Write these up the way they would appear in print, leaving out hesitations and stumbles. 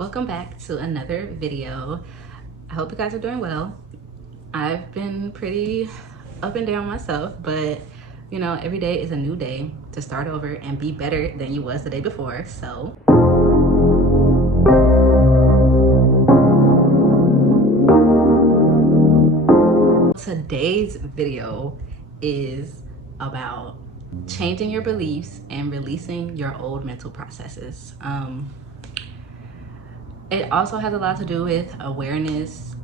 Welcome back to another video. I hope you guys are doing well. I've been pretty up and down myself, but you know, every day is a new day to start over and be better than you was the day before. So today's video is about changing your beliefs and releasing your old mental processes. It also has a lot to do with awareness,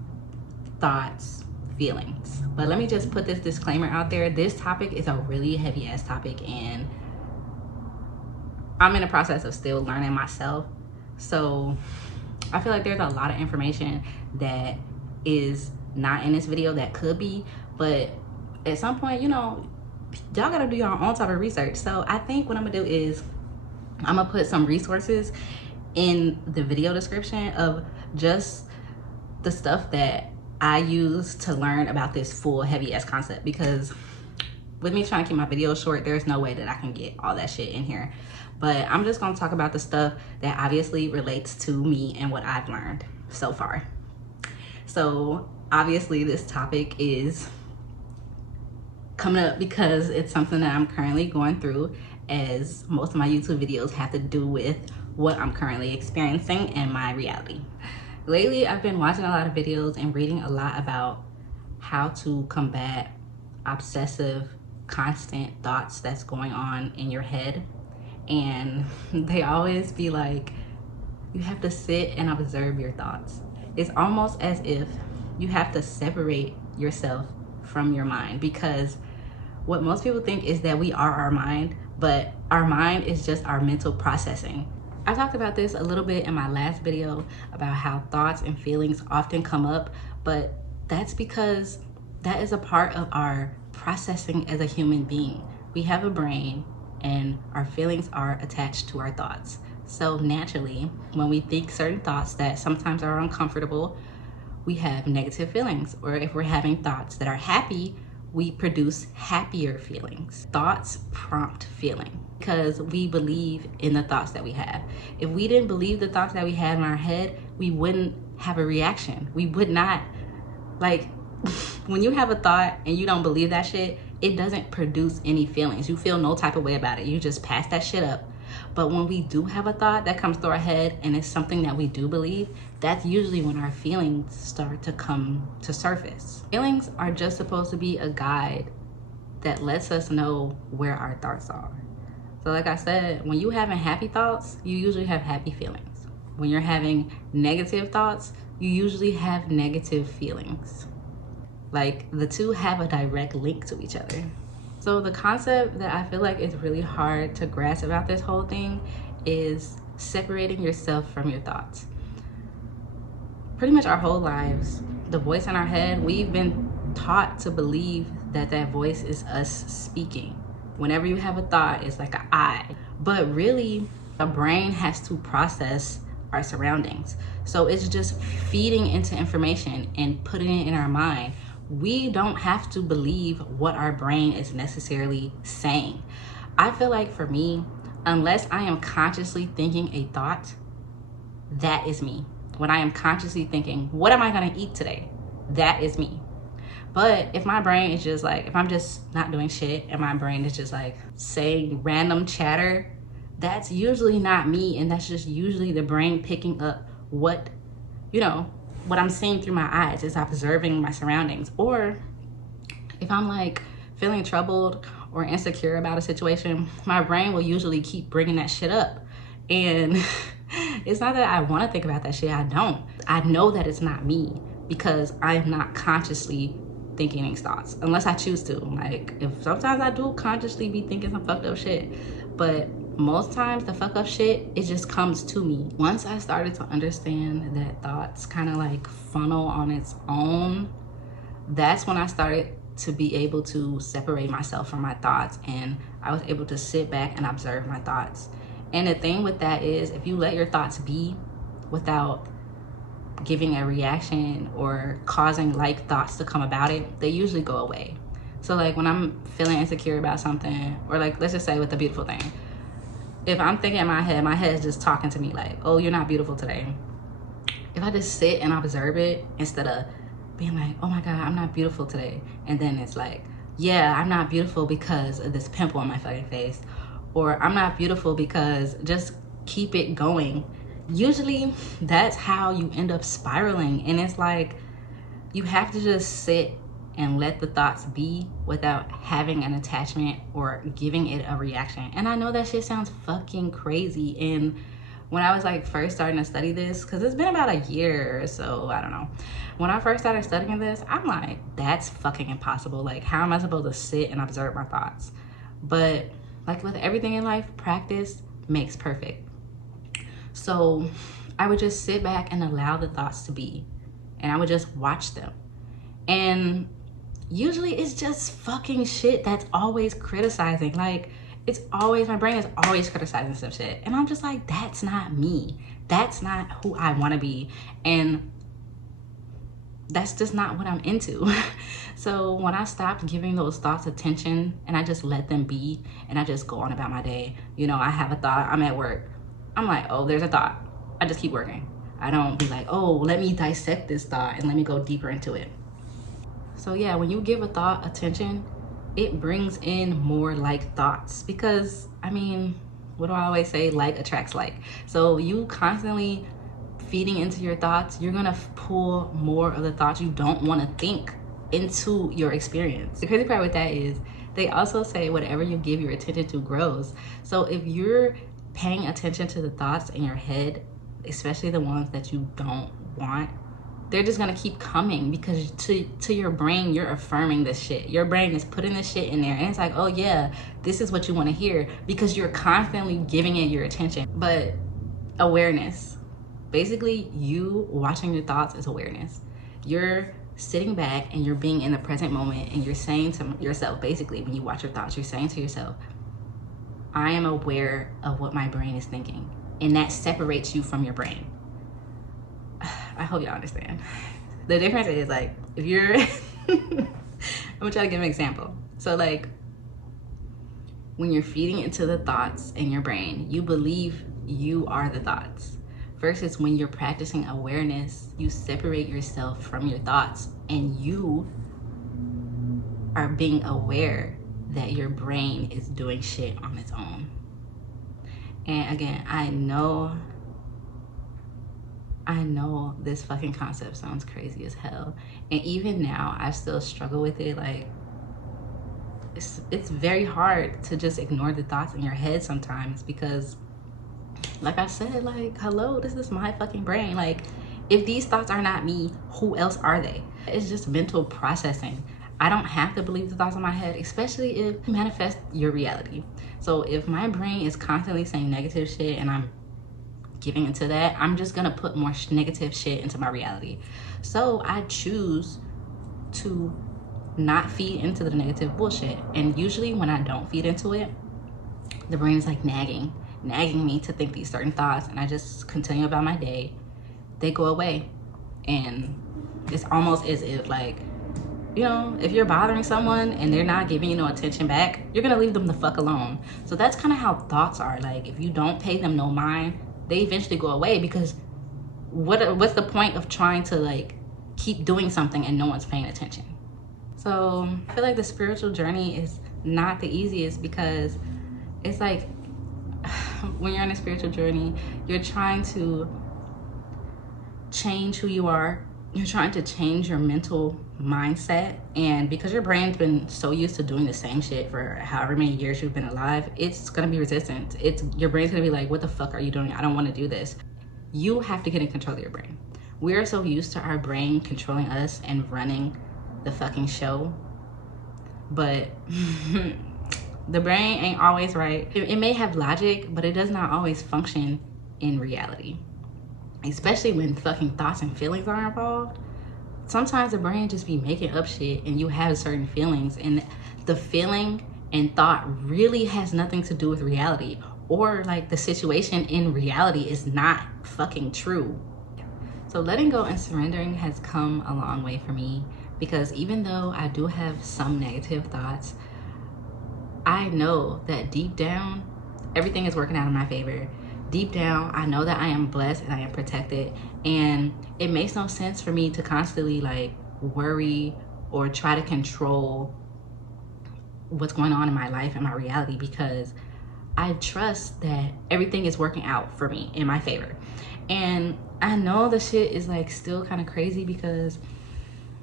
thoughts, feelings. But let me just put this disclaimer out there. This topic is a really heavy ass topic and I'm in the process of still learning myself. So I feel like there's a lot of information that is not in this video that could be, but at some point, you know, y'all gotta do your own type of research. So I think what I'm gonna do is I'm gonna put some resources in the video description of just the stuff that I use to learn about this full heavy ass concept, because with me trying to keep my videos short, there's no way that I can get all that shit in here. But I'm just gonna talk about the stuff that obviously relates to me and what I've learned so far. So obviously this topic is coming up because it's something that I'm currently going through, as most of my YouTube videos have to do with what I'm currently experiencing and my reality. Lately, I've been watching a lot of videos and reading a lot about how to combat obsessive, constant thoughts that's going on in your head. And they always be like, you have to sit and observe your thoughts. It's almost as if you have to separate yourself from your mind, because what most people think is that we are our mind, but our mind is just our mental processing. I talked about this a little bit in my last video about how thoughts and feelings often come up, but that's because that is a part of our processing as a human being. We have a brain and our feelings are attached to our thoughts. So naturally, when we think certain thoughts that sometimes are uncomfortable, we have negative feelings. Or if we're having thoughts that are happy, we produce happier feelings. Thoughts prompt feeling because we believe in the thoughts that we have. If we didn't believe the thoughts that we had in our head, we wouldn't have a reaction. We would not, like, when you have a thought and you don't believe that shit, it doesn't produce any feelings. You feel no type of way about it. You just pass that shit up. But when we do have a thought that comes through our head and it's something that we do believe, that's usually when our feelings start to come to surface. Feelings are just supposed to be a guide that lets us know where our thoughts are. So like I said, when you're having happy thoughts, you usually have happy feelings. When you're having negative thoughts, you usually have negative feelings. Like, the two have a direct link to each other. So the concept that I feel like is really hard to grasp about this whole thing is separating yourself from your thoughts. Pretty much our whole lives, the voice in our head, we've been taught to believe that that voice is us speaking. Whenever you have a thought, it's like an I. But really, the brain has to process our surroundings. So it's just feeding into information and putting it in our mind. We don't have to believe what our brain is necessarily saying. I feel like for me, unless I am consciously thinking a thought, that is me. When I am consciously thinking, what am I gonna eat today? That is me. But if my brain is just like, if I'm just not doing shit and my brain is just like saying random chatter, that's usually not me, and that's just usually the brain picking up what, you know, what I'm seeing through my eyes, is observing my surroundings. Or if I'm like feeling troubled or insecure about a situation, my brain will usually keep bringing that shit up. And it's not that I want to think about that shit, I don't. I know that it's not me because I am not consciously thinking these thoughts, unless I choose to. Like, if sometimes I do consciously be thinking some fucked up shit, but most times the fuck up shit, it just comes to me. Once I started to understand that thoughts kind of like funnel on its own, that's when I started to be able to separate myself from my thoughts, and I was able to sit back and observe my thoughts. And the thing with that is, if you let your thoughts be without giving a reaction or causing like thoughts to come about it, they usually go away. So like when I'm feeling insecure about something, or like, let's just say with a beautiful thing, if I'm thinking in my head is just talking to me like, oh, you're not beautiful today, if I just sit and observe it instead of being like, oh my God, I'm not beautiful today. And then it's like, yeah, I'm not beautiful because of this pimple on my fucking face. Or I'm not beautiful because, just keep it going. Usually that's how you end up spiraling. And it's like, you have to just sit and let the thoughts be without having an attachment or giving it a reaction. And I know that shit sounds fucking crazy. And when I was like first starting to study this, because it's been about a year or so, I don't know. When I first started studying this, I'm like, that's fucking impossible. Like, how am I supposed to sit and observe my thoughts? But like with everything in life, practice makes perfect. So I would just sit back and allow the thoughts to be, and I would just watch them. And usually it's just fucking shit that's always criticizing. Like, it's always, my brain is always criticizing some shit. And I'm just like, that's not me. That's not who I want to be. And that's just not what I'm into. So when I stopped giving those thoughts attention and I just let them be and I just go on about my day, you know, I have a thought, I'm at work. I'm like, oh, there's a thought. I just keep working. I don't be like, oh, let me dissect this thought and let me go deeper into it. So yeah, when you give a thought attention, it brings in more like thoughts, because I mean, what do I always say? Like attracts like. So you constantly feeding into your thoughts, you're gonna pull more of the thoughts you don't want to think into your experience. The crazy part with that is they also say whatever you give your attention to grows. So if you're paying attention to the thoughts in your head, especially the ones that you don't want, they're just gonna keep coming, because to your brain, you're affirming this shit. Your brain is putting this shit in there and it's like, oh yeah, this is what you want to hear, because you're constantly giving it your attention. But awareness, basically you watching your thoughts is awareness. You're sitting back and you're being in the present moment, and you're saying to yourself, basically when you watch your thoughts, you're saying to yourself, I am aware of what my brain is thinking. And that separates you from your brain. I hope y'all understand. The difference is, like, if you're I'm gonna try to give an example. So like, when you're feeding into the thoughts in your brain, you believe you are the thoughts. Versus when you're practicing awareness, you separate yourself from your thoughts and you are being aware that your brain is doing shit on its own. And again, I know this fucking concept sounds crazy as hell. And even now, I still struggle with it. Like, it's very hard to just ignore the thoughts in your head sometimes, because like I said, like, hello, this is my fucking brain. Like, if these thoughts are not me, who else are they? It's just mental processing. I don't have to believe the thoughts in my head, especially if you manifest your reality. So if my brain is constantly saying negative shit and I'm giving into that, I'm just gonna put more negative shit into my reality. So I choose to not feed into the negative bullshit. And usually when I don't feed into it, the brain is like nagging me to think these certain thoughts, and I just continue about my day. They go away. And it's almost as if, like, you know, if you're bothering someone and they're not giving you no attention back, you're gonna leave them the fuck alone. So that's kind of how thoughts are. Like, if you don't pay them no mind, they eventually go away, because what's the point of trying to like keep doing something and no one's paying attention? So I feel like the spiritual journey is not the easiest, because it's like when you're on a spiritual journey, you're trying to change who you are. You're trying to change your mental mindset, and because your brain's been so used to doing the same shit for however many years you've been alive, it's gonna be resistant. Your brain's gonna be like, what the fuck are you doing? I don't want to do this. You have to get in control of your brain. We're so used to our brain controlling us and running the fucking show, but the brain ain't always right. It may have logic, but it does not always function in reality, especially when fucking thoughts and feelings are involved. Sometimes the brain just be making up shit and you have certain feelings, and the feeling and thought really has nothing to do with reality, or like the situation in reality is not fucking true. So letting go and surrendering has come a long way for me, because even though I do have some negative thoughts, I know that deep down everything is working out in my favor. deep down, I know that I am blessed and I am protected, and it makes no sense for me to constantly like worry or try to control what's going on in my life and my reality, because I trust that everything is working out for me in my favor. And I know the shit is like still kind of crazy, because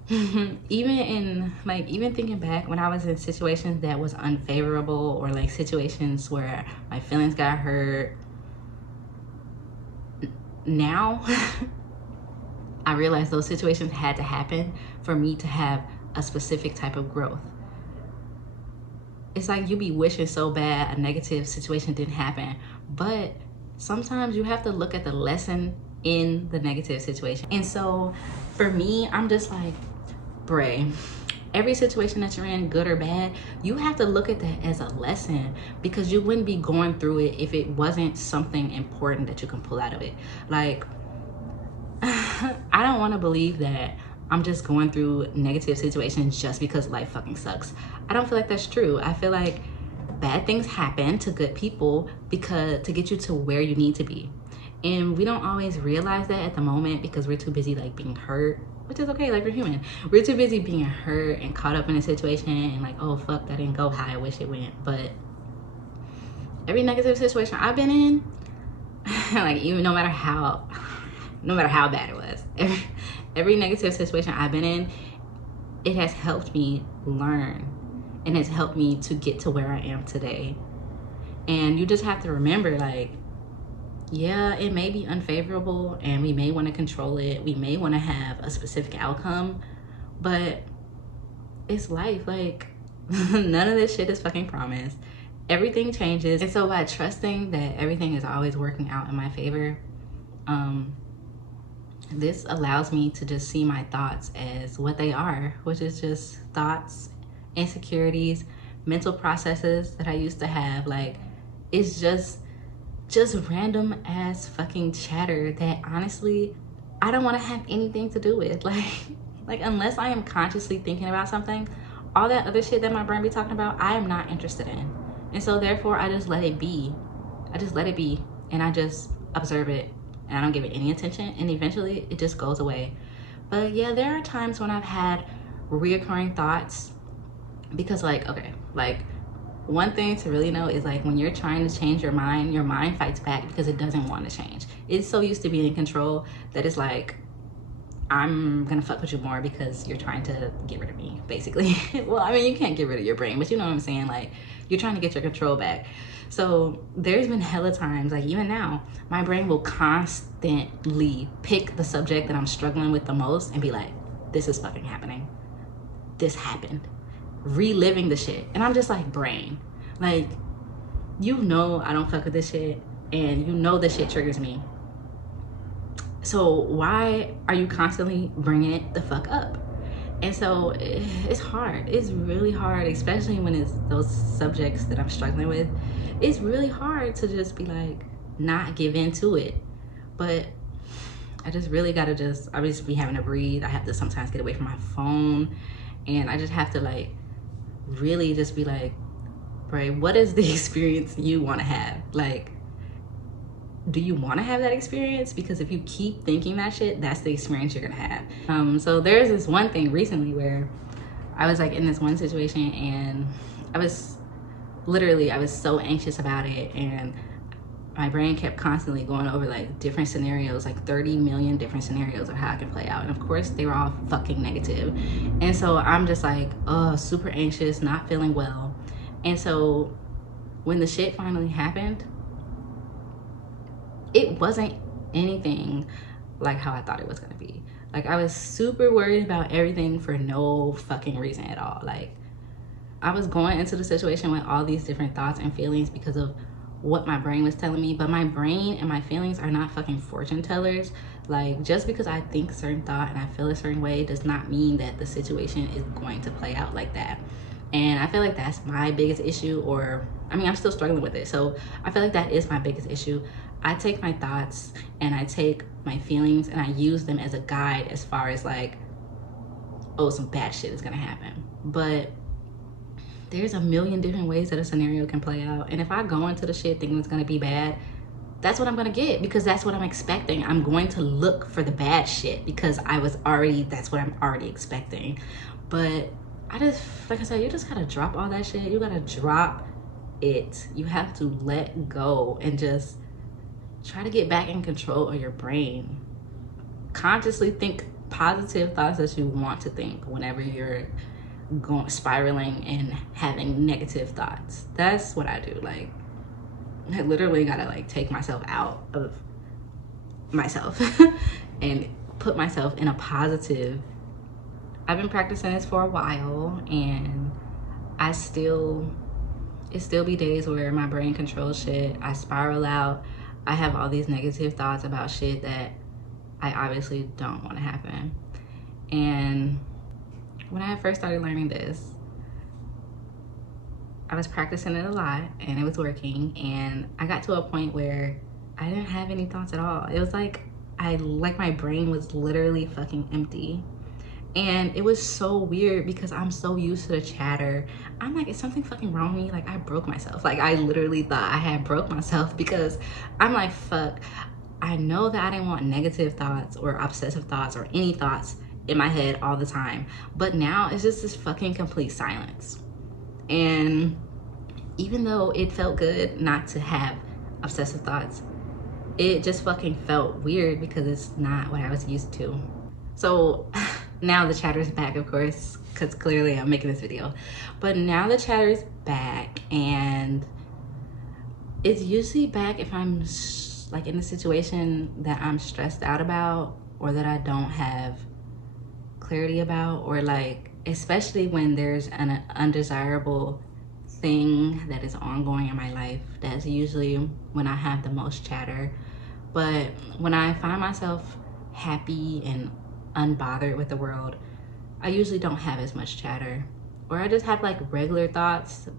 even thinking back when I was in situations that was unfavorable, or like situations where my feelings got hurt, now I realize those situations had to happen for me to have a specific type of growth. It's like you be wishing so bad a negative situation didn't happen, but sometimes you have to look at the lesson in the negative situation. And so for me, I'm just like, Bray, every situation that you're in, good or bad, you have to look at that as a lesson, because you wouldn't be going through it if it wasn't something important that you can pull out of it. Like, I don't want to believe that I'm just going through negative situations just because life fucking sucks. I don't feel like that's true. I feel like bad things happen to good people because to get you to where you need to be. And we don't always realize that at the moment, because we're too busy like being hurt, which is okay, like we're human. We're too busy being hurt and caught up in a situation and like, oh fuck, that didn't go how I wish it went. But every negative situation I've been in, like even no matter how bad it was, every negative situation I've been in, it has helped me learn and has helped me to get to where I am today. And you just have to remember, like, yeah, it may be unfavorable and we may want to control it. We may want to have a specific outcome, but it's life. Like, none of this shit is fucking promised. Everything changes. And so by trusting that everything is always working out in my favor, this allows me to just see my thoughts as what they are, which is just thoughts, insecurities, mental processes that I used to have. Like, it's just random ass fucking chatter that honestly I don't want to have anything to do with. Like unless I am consciously thinking about something, all that other shit that my brain be talking about, I am not interested in. And so therefore I just let it be. I just let it be, and I just observe it, and I don't give it any attention, and eventually it just goes away. But yeah, there are times when I've had reoccurring thoughts, because like, okay, like one thing to really know is like when you're trying to change your mind fights back because it doesn't want to change. It's so used to being in control that it's like, I'm gonna fuck with you more because you're trying to get rid of me, basically. Well, I mean, you can't get rid of your brain, but you know what I'm saying? Like, you're trying to get your control back. So there's been hella times, like even now, my brain will constantly pick the subject that I'm struggling with the most and be like, this is fucking happening. This happened. Reliving the shit. And I'm just like, brain, like, you know I don't fuck with this shit, and you know this shit triggers me. So why are you constantly bringing it the fuck up? And so it's hard. It's really hard, especially when it's those subjects that I'm struggling with. It's really hard to just be like, not give in to it. But I just really gotta I just be having to breathe. I have to sometimes get away from my phone, and I just have to like really just be like, Bray, what is the experience you want to have? Like, do you want to have that experience? Because if you keep thinking that shit, that's the experience you're gonna have. So there's this one thing recently where I was like in this one situation, and I was so anxious about it, and my brain kept constantly going over like different scenarios, like 30 million different scenarios of how it can play out. And of course they were all fucking negative. And so I'm just like, oh, super anxious, not feeling well. And so when the shit finally happened, it wasn't anything like how I thought it was gonna be. Like, I was super worried about everything for no fucking reason at all. Like, I was going into the situation with all these different thoughts and feelings because of what my brain was telling me, but my brain and my feelings are not fucking fortune tellers. Like, just because I think a certain thought and I feel a certain way does not mean that the situation is going to play out like that. And I feel like that's my biggest issue, or I mean, I'm still struggling with it. So I feel like that is my biggest issue. I take my thoughts and I take my feelings and I use them as a guide as far as like, oh, some bad shit is gonna happen. But there's a million different ways that a scenario can play out. And if I go into the shit thinking it's gonna be bad, that's what I'm gonna get, because that's what I'm expecting. I'm going to look for the bad shit because that's what I'm already expecting. But I just, like I said, you just gotta drop all that shit. You gotta drop it. You have to let go and just try to get back in control of your brain. Consciously think positive thoughts that you want to think whenever you're spiraling and having negative thoughts. That's what I do. Like, I literally gotta like take myself out of myself and put myself in a positive. I've been practicing this for a while, and it still be days where my brain controls shit. I spiral out. I have all these negative thoughts about shit that I obviously don't want to happen. And when I first started learning this, I was practicing it a lot and it was working, and I got to a point where I didn't have any thoughts at all. It was like my brain was literally fucking empty. And it was so weird because I'm so used to the chatter. I'm like, is something fucking wrong with me? Like, I broke myself. Like, I literally thought I had broke myself because I'm like, fuck, I know that I didn't want negative thoughts or obsessive thoughts or any thoughts in my head all the time. But now it's just this fucking complete silence. And even though it felt good not to have obsessive thoughts, it just fucking felt weird because it's not what I was used to. So now the chatter's back, of course, because clearly I'm making this video. But now the chatter's back, and it's usually back if I'm like in a situation that I'm stressed out about or that I don't have clarity about, or like, especially when there's an undesirable thing that is ongoing in my life. That's usually when I have the most chatter. But when I find myself happy and unbothered with the world, I usually don't have as much chatter, or I just have like regular thoughts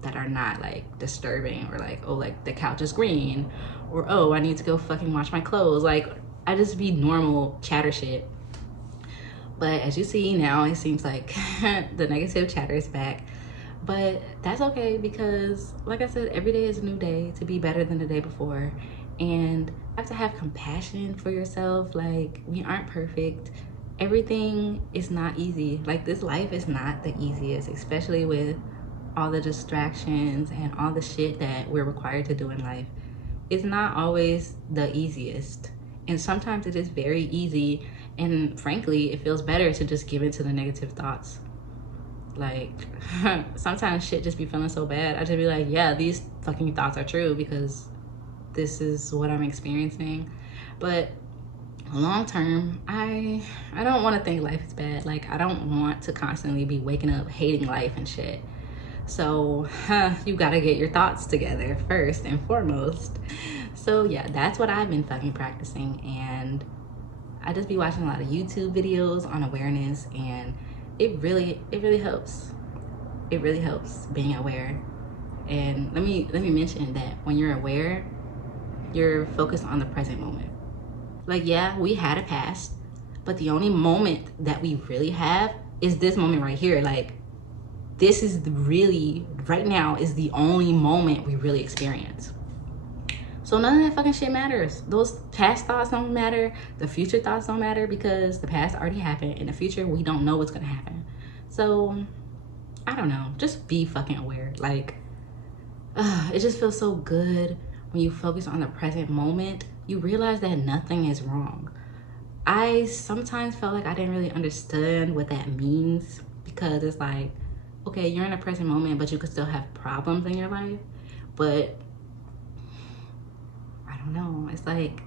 that are not like disturbing, or like, oh, like the couch is green, or oh, I need to go fucking wash my clothes. Like, I just be normal chatter shit. But as you see now, it seems like the negative chatter is back. But that's okay, because like I said, every day is a new day to be better than the day before. And you have to have compassion for yourself. Like, we aren't perfect. Everything is not easy. Like, this life is not the easiest, especially with all the distractions and all the shit that we're required to do in life. It's not always the easiest. And sometimes it is very easy. And frankly, it feels better to just give in to the negative thoughts. Like, sometimes shit just be feeling so bad. I just be like, yeah, these fucking thoughts are true because this is what I'm experiencing. But long term, I don't want to think life is bad. Like, I don't want to constantly be waking up hating life and shit. So you gotta get your thoughts together first and foremost. So yeah, that's what I've been fucking practicing. And I just be watching a lot of YouTube videos on awareness, and it really helps. It really helps being aware. And let me mention that when you're aware, you're focused on the present moment. Like, yeah, we had a past, but the only moment that we really have is this moment right here. Like, this is really, right now is the only moment we really experience. So none of that fucking shit matters. Those past thoughts don't matter. The future thoughts don't matter, because the past already happened. In the future, we don't know what's gonna happen. So, I don't know. Just be fucking aware. Like, it just feels so good when you focus on the present moment. You realize that nothing is wrong. I sometimes felt like I didn't really understand what that means, because it's like, okay, you're in the present moment, but you could still have problems in your life. But I don't know. It's like,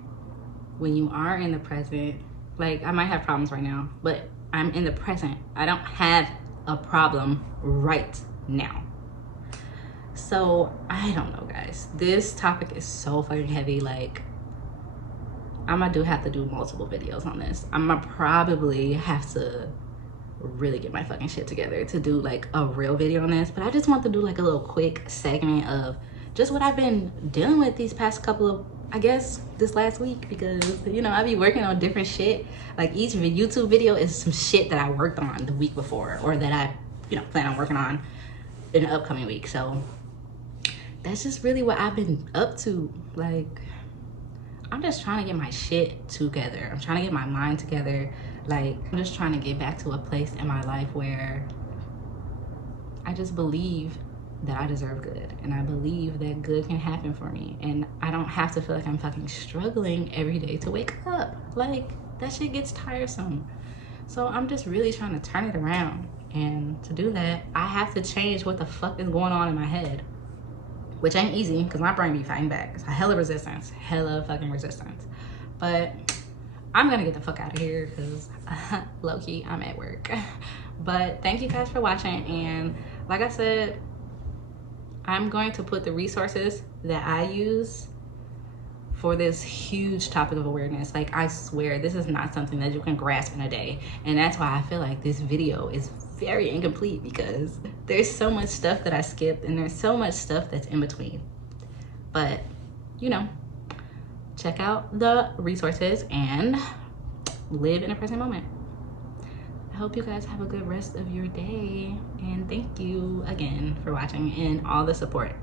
when you are in the present, like, I might have problems right now, but I'm in the present. I don't have a problem right now. So I don't know, guys. This topic is so fucking heavy. Like, I'm gonna have to do multiple videos on this. I'm gonna probably have to really get my fucking shit together to do like a real video on this. But I just want to do like a little quick segment of just what I've been dealing with these past couple of, I guess, this last week, because, you know, I be working on different shit. Like, each YouTube video is some shit that I worked on the week before, or that I, you know, plan on working on in the upcoming week. So that's just really what I've been up to. Like, I'm just trying to get my shit together. I'm trying to get my mind together. Like, I'm just trying to get back to a place in my life where I just believe that I deserve good, and I believe that good can happen for me, and I don't have to feel like I'm fucking struggling every day to wake up. Like, that shit gets tiresome. So I'm just really trying to turn it around, and to do that, I have to change what the fuck is going on in my head, which ain't easy because my brain be fighting back. It's a hella resistance, hella fucking resistance. But I'm gonna get the fuck out of here because low-key, I'm at work. But thank you guys for watching, and like I said, I'm going to put the resources that I use for this huge topic of awareness. Like, I swear, this is not something that you can grasp in a day. And that's why I feel like this video is very incomplete, because there's so much stuff that I skipped and there's so much stuff that's in between. But, you know, check out the resources and live in the present moment. I hope you guys have a good rest of your day, and thank you again for watching and all the support.